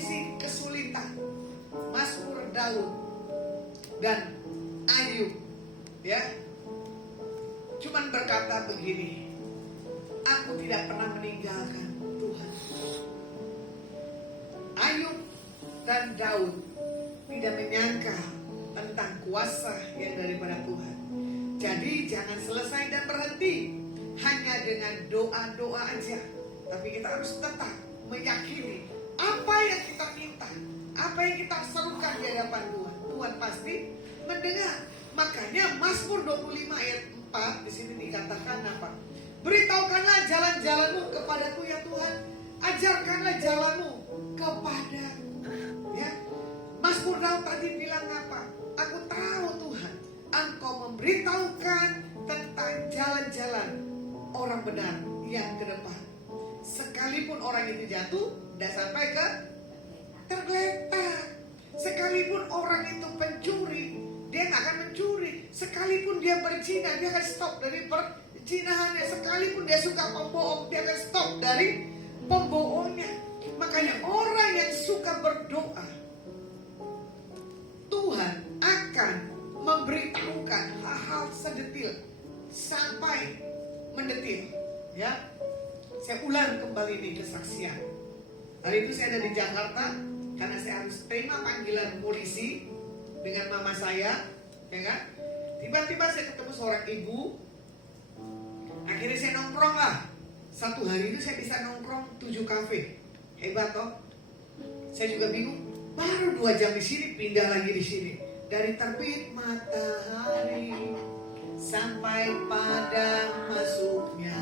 kondisi kesulitan, Mazmur Daud dan Ayub, ya, cuman berkata begini, aku tidak pernah meninggalkan Tuhan. Ayub dan Daud tidak menyangka tentang kuasa yang daripada Tuhan. Jadi jangan selesai dan berhenti hanya dengan doa-doa aja, tapi kita harus tetap meyakini apa yang kita minta, apa yang kita serukan di hadapan Tuhan, Tuhan pasti mendengar. Makanya Mazmur 25 ayat 4 di sini dikatakan apa? Beritahukanlah jalan-jalanmu kepadaku ya Tuhan, ajarkanlah jalanmu kepadaku. Ya, Mazmur Daud tadi bilang apa? Aku tahu Tuhan, Engkau memberitahukan tentang jalan-jalan orang benar yang ke depan. Sekalipun orang itu jatuh, tidak sampai ke tergeletak. Sekalipun orang itu pencuri, dia nggak akan mencuri. Sekalipun dia berzina, dia akan stop dari perzinahannya. Sekalipun dia suka pembohong, dia akan stop dari pembohongnya. Makanya orang yang suka berdoa, Tuhan akan memberitahukan hal-hal sedetil sampai mendetil. Ya, saya ulang kembali nih kesaksian. Hari itu saya ada di Jakarta karena saya harus terima panggilan polisi dengan mama saya, ya kan? Tiba-tiba saya ketemu seorang ibu. Akhirnya saya nongkrong lah. Satu hari itu saya bisa nongkrong 7 kafe. Hebat toh? Saya juga bingung. Baru 2 jam di sini, pindah lagi di sini. Dari terbit matahari sampai pada masuknya,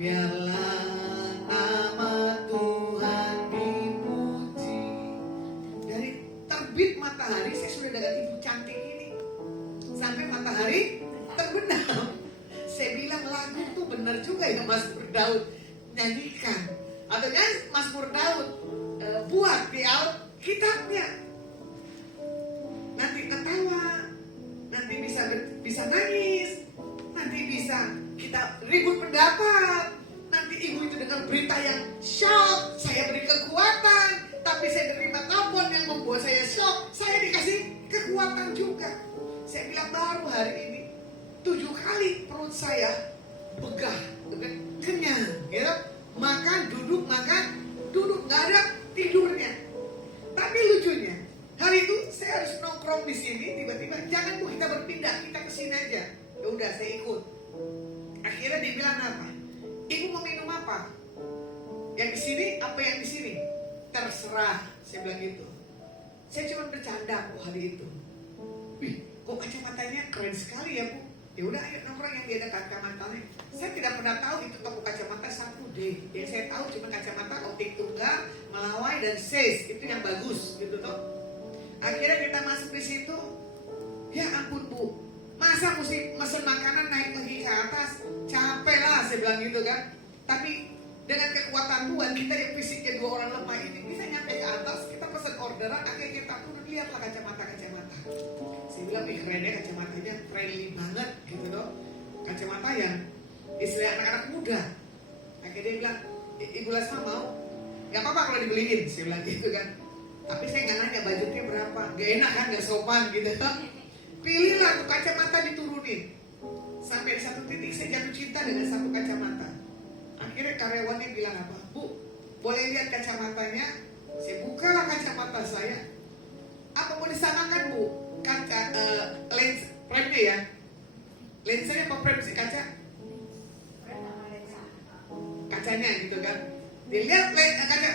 biarlah nama Tuhan dipuji. Dari terbit matahari saya sudah dengan ibu cantik ini sampai matahari terbenam. Saya bilang lagu tuh benar juga ya Mazmur Daud nyanyikan, atau kan Mazmur Daud buat di Alkitabnya. Nanti ketawa, nanti bisa nangis, nanti bisa kita ribut pendapat. Nanti ibu itu dengar berita yang shock, saya beri kekuatan, tapi saya terima telepon yang membuat saya shock, saya dikasih kekuatan juga. Saya bilang baru hari ini 7 kali perut saya begah, kenyang, gitu. Makan, duduk, nggak ada tidurnya. Tapi lucunya, hari itu saya harus nongkrong di sini, tiba-tiba jangan Bu, kita berpindah, kita ke sini aja. Ya udah, saya ikut. Akhirnya dia bilang apa? Ibu mau minum apa? Yang di sini apa yang di sini? Terserah, saya bilang gitu. Saya cuma bercanda kok hari itu. Wih, kok kacamatanya keren sekali ya Bu? Ya udah, ayo nongkrong yang dia ada kacamatanya. Saya tidak pernah tahu itu toko kacamata 1D. Yang saya tahu cuma kacamata optik tunggal, Melawai dan Ses, itu yang bagus gitu toh. Akhirnya kita masuk di situ. Ya ampun Bu, masa mesti mesen makanan naik lagi ke atas? Capek lah, saya bilang gitu kan. Tapi dengan kekuatan Tuhan, kita yang fisiknya 2 orang lemah ini bisa nyampe ke atas. Kita pesen orderan, akhirnya kita turun, lihatlah kacamata-kacamata. Saya bilang, keren ya kacamatanya, friendly banget gitu loh. Kacamata yang istilah anak-anak muda. Akhirnya dia bilang, Ibu Lasma mau? Gak apa-apa kalau dibeliin, saya bilang gitu kan. Tapi saya nggak nanya budgetnya berapa, gak enak kan, gak sopan gitu. Pilihlah tuh kacamata diturunin. Sampai di satu titik saya jatuh cinta dengan satu kacamata. Akhirnya karyawannya bilang apa? Bu, boleh lihat kacamatanya? Saya bukalah kacamata saya. Apa mau disamakan Bu? Kaca, lens, frame-nya ya? Lensanya apa frame sih kaca? Kacanya gitu kan. Dilihat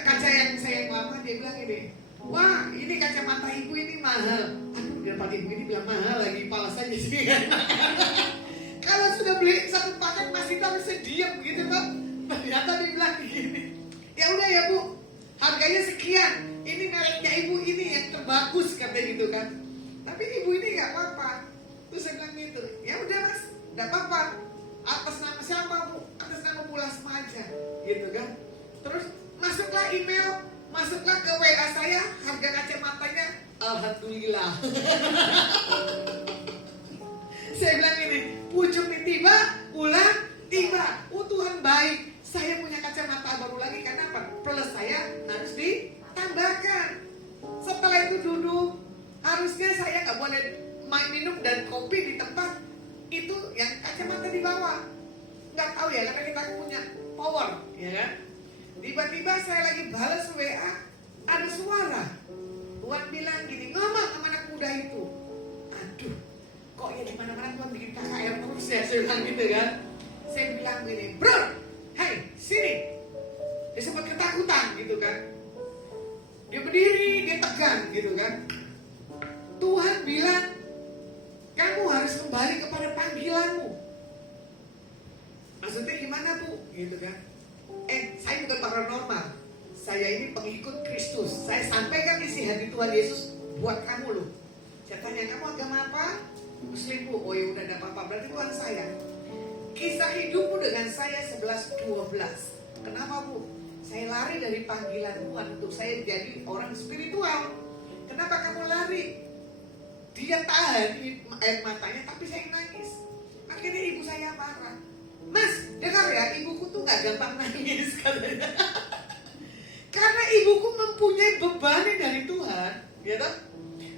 kaca yang saya lama, dia bilang ini, wah ini kacamata ibu ini mahal. Aduh, daripada ibu ini bilang mahal lagi, palas aja sih. Kalau sudah beli satu paket masih tahu bisa diam gitu kok. Ternyata dia bilang begini, ya udah ya Bu, harganya sekian. Ini mereknya ibu ini yang terbagus katanya gitu kan. Tapi ibu ini nggak apa-apa. Terus saya bilang gitu, ya udah Mas, nggak apa-apa. Atas nama siapa Bu? Atas nama Bu Lasma aja, gitu kan. Terus masuklah email, masuklah ke WA saya, harga kacamatanya, alhamdulillah. Saya bilang ini, pucuk tiba, pulang tiba. Tuhan baik, saya punya kacamata baru lagi, karena apa? Plus saya harus ditambah. kacamata di bawah. Nggak tahu ya, karena kita punya power, ya kan? Tiba-tiba saya lagi balas WA, ada suara. Tuhan bilang gini, ngomong sama anak muda itu. Aduh, kok ya di mana-mana Tuhan bikin KKR terus ya, saya bilang gitu kan. Saya bilang gini, bro, hey, sini. Dia sempat ketakutan gitu kan. Dia berdiri, dia tegang gitu kan. Tuhan bilang, kamu harus kembali kepada panggilanmu. Maksudnya gimana Bu? Gitu kan. Saya bukan paranormal. Saya ini pengikut Kristus. Saya sampaikan isi hati Tuhan Yesus buat kamu loh. Saya tanya, kamu agama apa? Muslim Bu. Oh ya udah, gak apa-apa. Berarti Tuhan saya. Kisah hidupmu dengan saya 11-12. Kenapa Bu? Saya lari dari panggilan Tuhan untuk saya menjadi orang spiritual. Kenapa kamu lari? Dia tahan air matanya, tapi saya nangis. Akhirnya ibu saya marah. Mas, dengar ya, ibuku tuh gak gampang nangis katanya. Karena ibuku mempunyai beban dari Tuhan, ya toh?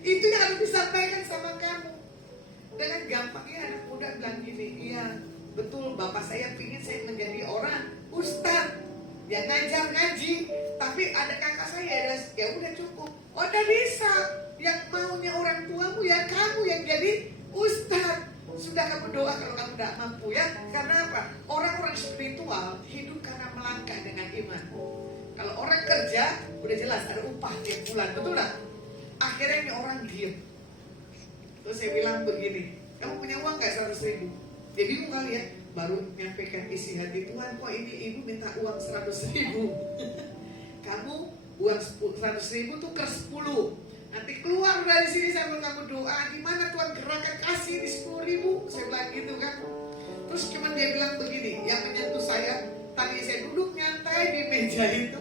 Itu yang harus disampaikan sama kamu. Dengan gampangnya anak muda bilang gini, iya betul, bapak saya pingin saya menjadi orang ustadz yang ngajar ngaji, tapi ada kakak saya, ya udah cukup. Oh udah bisa, yang maunya orang tuamu ya kamu yang jadi ustadz. Sudah kamu doa kalau kamu tidak mampu ya. Karena apa? Orang-orang spiritual hidup karena melangkah dengan iman. Kalau orang kerja, udah jelas ada upah tiap bulan, betul tak? Akhirnya ini orang diem. Terus saya bilang begini, kamu punya uang gak 100.000? Dia bingung kali ya, baru nyampaikan isi hati Tuhan, kok ini ibu minta uang 100.000? Kamu uang 100.000 tuh ke 10. Nanti keluar dari sini saya bilang kamu doa, gimana Tuhan gerakan kasih di 10.000? Saya bilang gitu kan. Terus cuman dia bilang begini, yang menyentuh saya, tadi saya duduk nyantai di meja itu.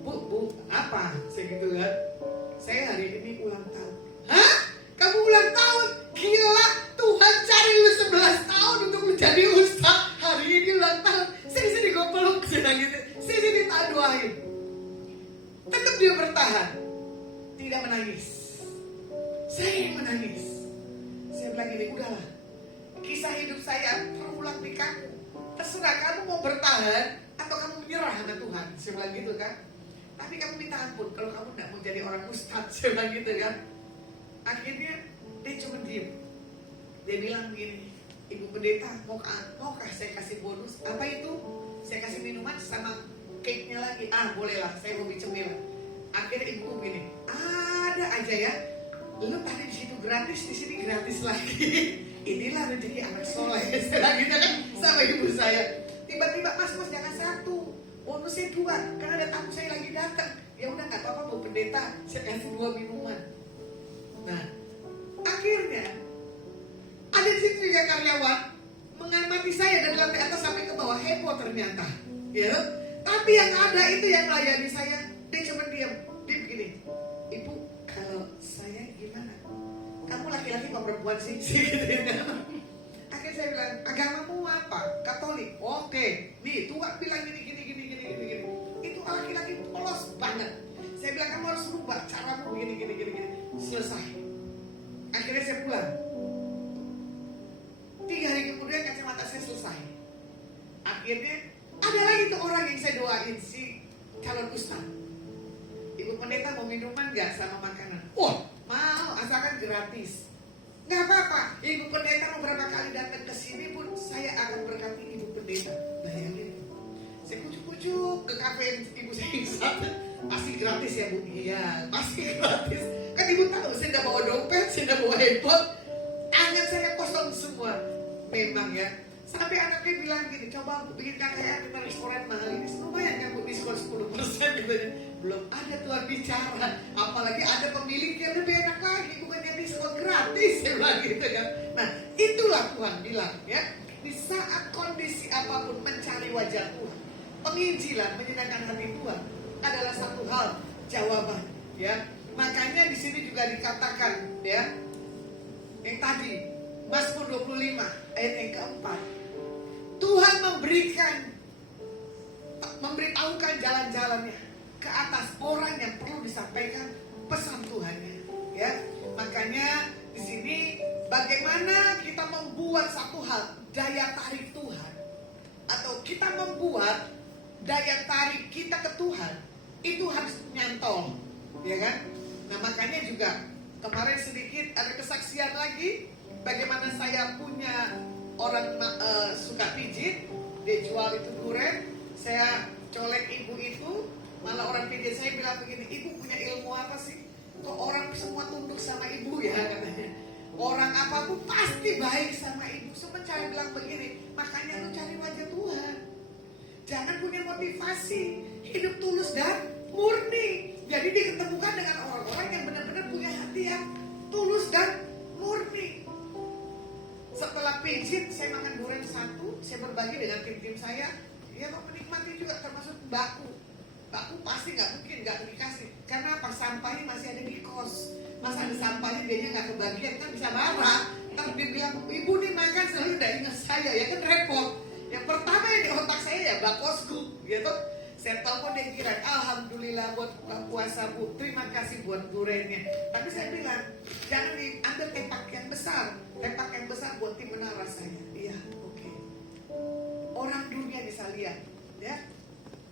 Bu, apa? Saya gitu kan. Saya hari ini ulang tahun. Hah? Kamu ulang tahun? Gila, Tuhan cari lu 11 tahun untuk menjadi ustaz. Hari ini ulang tahun. Sini gue peluk, saya gitu. Sini tak doain. Tetap dia bertahan. Tidak menangis. Saya yang menangis. Saya bilang gini, udahlah. Kisah hidup saya terulang di kamu. Terserah kamu mau bertahan atau kamu menyerah sama Tuhan. Saya bilang gitu kan. Tapi kamu minta ampun kalau kamu tidak mau jadi orang ustaz. Saya bilang gitu kan. Akhirnya dia cuma diem. Dia bilang begini, Ibu Pendeta maukah saya kasih bonus? Apa itu? Saya kasih minuman sama cake-nya lagi. Bolehlah, saya hobi cemilan. Akhirnya ibu begini, ada aja ya. Lu tadi di situ gratis, di sini gratis lagi. Inilah rezeki anak soleh. Saya gitu kan sama ibu saya. Tiba-tiba mas jangan 1, bonusnya 2. Karena ada tamu saya lagi datang. Ya udah nggak apa-apa Bu Pendeta, saya kasih 2 minuman. Nah, akhirnya ada di situ juga karyawan mengamati saya dari lantai atas sampai ke bawah, heboh ternyata. Ya, tapi yang ada itu yang melayani saya. Dia cuma diam, dia begini, Ibu, kalau saya gimana? Kamu laki-laki apa perempuan sih? Gitu ya. Akhirnya saya bilang, agamamu apa? Katolik. Oke, nih Tuhan bilang gini. Itu laki-laki polos banget. Saya bilang kamu harus rubah caramu gini. Selesai. Akhirnya saya pulang. 3 hari kemudian kacamata saya selesai. Akhirnya ada lagi tuh orang yang saya doain, si calon ustaz. Ibu Pendeta mau minuman gak sama makanan? Wah, mau, asalkan gratis. Gak apa-apa, Ibu Pendeta mau berapa kali datang ke sini pun saya akan berkati Ibu Pendeta. Bayangin, saya kucuk-kucuk ke kafe ibu saya yang satu. Pasti gratis ya Bu? Iya, pasti gratis. Kan ibu tahu, saya gak bawa dompet, saya gak bawa handphone. Tangan saya kosong semua. Memang ya. Sampai anaknya bilang gini, coba bikin KKR kita restoran mahal ini, lumayan kan Bu, diskon 10% katanya. Belum ada Tuhan bicara, apalagi ada pemilik yang lebih enak lagi, bukan yang diskon gratis, saya bilang gitu kan. Nah itulah Tuhan bilang ya, di saat kondisi apapun mencari wajah Tuhan, penginjilan menyenangkan hati Tuhan adalah satu hal jawaban ya. Makanya di sini juga dikatakan ya, yang tadi Mazmur 25 ayat yang keempat, Tuhan memberitahukan jalan-jalannya ke atas orang yang perlu disampaikan pesan Tuhannya ya. Makanya di di sini bagaimana kita membuat satu hal daya tarik Tuhan, atau kita membuat daya tarik kita ke Tuhan itu harus nyantol, ya kan? Nah makanya juga kemarin sedikit ada kesaksian lagi bagaimana saya punya orang suka pijit, dia jual itu durian, saya colek ibu itu, malah orang pijit saya bilang begini, ibu punya ilmu apa sih? Kok orang semua tunduk sama ibu ya katanya. Orang apapun pasti baik sama ibu. Sementara bilang begini, makanya lu cari wajah Tuhan. Jangan punya motivasi, hidup tulus dan murni. Jadi diketemukan dengan orang-orang yang benar-benar punya hati yang tulus dan murni. Setelah pijit, saya makan durian satu, saya berbagi dengan tim-tim saya. Ya kok menikmati juga, termasuk baku. Baku pasti nggak mungkin nggak dikasih. Karena apa? Sampahnya masih ada di kos. Masa ada sampahnya dia nggak kebagian, kan bisa marah. Ntar dia bilang, ibu nih makan selalu udah ingat saya, ya kan repot. Yang pertama yang di otak saya ya bakosku, gitu. Saya telepon dia kira, alhamdulillah buat buka puasa bu, terima kasih buat duriannya. Tapi saya bilang, jangan diambil tepak yang besar. Tepak yang besar buat tim menara saya. Iya, oke. Orang dunia bisa lihat, ya,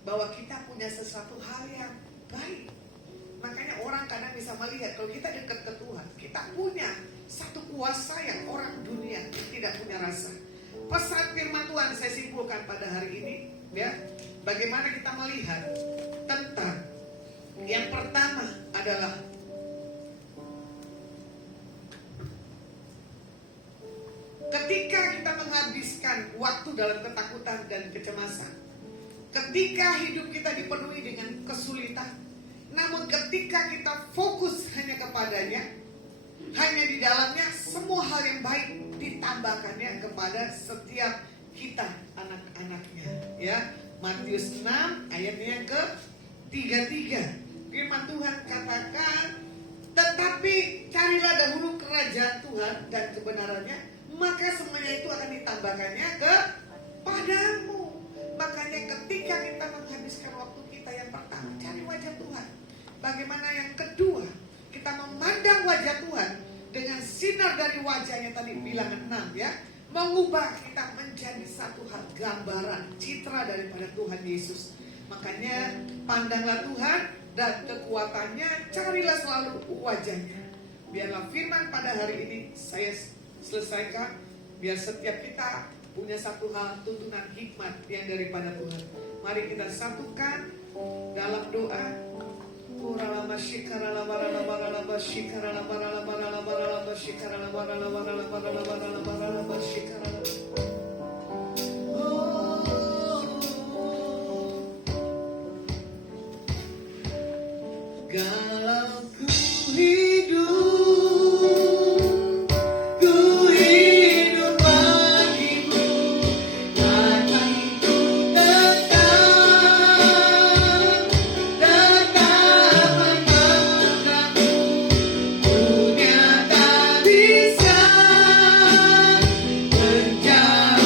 bahwa kita punya sesuatu hal yang baik. Makanya orang kadang bisa melihat kalau kita dekat ke Tuhan, kita punya satu kuasa yang orang dunia tidak punya rasa. Pesan firman Tuhan saya simpulkan pada hari ini, ya, bagaimana kita melihat tentang yang pertama adalah ketika kita menghabiskan waktu dalam ketakutan dan kecemasan, ketika hidup kita dipenuhi dengan kesulitan, namun ketika kita fokus hanya kepadanya, hanya di dalamnya semua hal yang baik ditambahkannya kepada setiap kita anak-anaknya. Ya, Matius 6 ayatnya yang ke-33. Firman Tuhan katakan, tetapi carilah dahulu kerajaan Tuhan dan kebenarannya, maka semuanya itu akan ditambahkannya kepadamu. Makanya ketika kita menghabiskan waktu kita yang pertama cari wajah Tuhan. Bagaimana yang kedua, kita memandang wajah Tuhan dengan sinar dari wajahnya tadi bilangan 6 ya, mengubah kita menjadi satu hal gambaran citra daripada Tuhan Yesus. Makanya pandanglah Tuhan dan kekuatannya, carilah selalu wajahnya. Biarlah firman pada hari ini saya selesaikan, biar setiap kita punya satu hal tuntunan hikmat yang daripada Tuhan. Mari kita satukan dalam doa. Kalau ku hidup bagimu, akan ku tetap memandangmu. Dunia tak bisa menjauhkanmu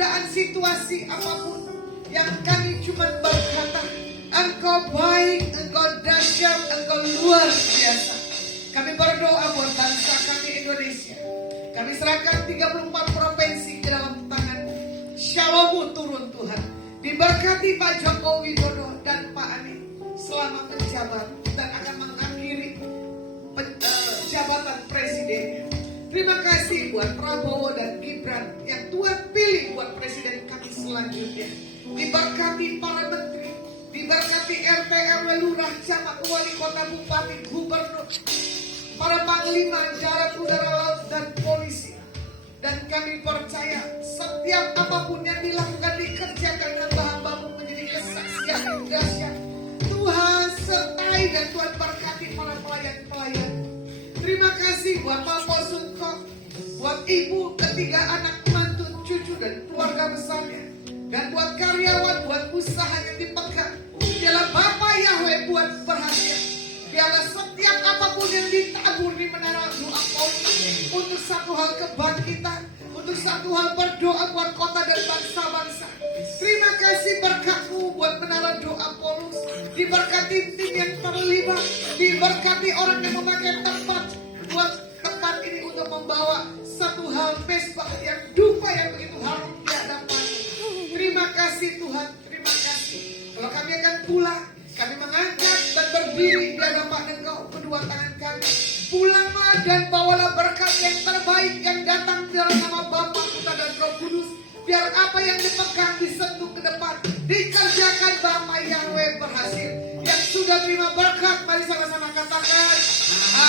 keadaan situasi apapun, yang kami cuma berkata, Engkau baik, Engkau dahsyat, Engkau luar biasa. Kami berdoa buat bangsa kami Indonesia. Kami serahkan 34 provinsi ke dalam tangan-Mu. Shalom-Mu turun Tuhan. Diberkati Pak Joko Widodo dan Pak Anies selama menjabat dan akan mengakhiri jabatan presidennya. Terima kasih buat Prabowo dan Gibran yang Tuhan pilih buat presiden kami selanjutnya. Diberkati para menteri, diberkati RT, RW, lurah, camat, wali kota, bupati, gubernur, para panglima darat, udara, laut, dan polisi. Dan kami percaya setiap apapun yang dilakukan dikerjakan dengan hamba-Mu menjadi kesaksian yang dahsyat. Tuhan sertai dan Tuhan berkati para pelayan-pelayan. Terima kasih buat Pak Posunko, buat ibu, ketiga anak, mantu, cucu, dan keluarga besarnya. Dan buat karyawan, buat usaha yang dipegang. Biarlah Bapak Yahweh buat berhasil. Biarlah setiap apapun yang ditabur di menara doa Paulus untuk satu hal kebangkitan, untuk satu hal berdoa buat kota dan bangsa-bangsa. Terima kasih berkat-Mu buat menara doa Paulus. Diberkati tim yang terlibat, diberkati orang yang memakai tempat buat tempat ini untuk membawa satu hal mesbah yang dupa yang begitu harum di hadapan. Terima kasih Tuhan, terima kasih. Kalau kami akan pulang, kami mengangkat dan berdiri di hadapan Engkau kedua tangan kami. Pulanglah dan bawalah berkat yang terbaik yang datang dalam nama Bapa, Putra dan Roh Kudus. Biar apa yang dipegang disentuh ke depan, dikerjakan Bapa Yahweh berhasil. Yang sudah terima berkat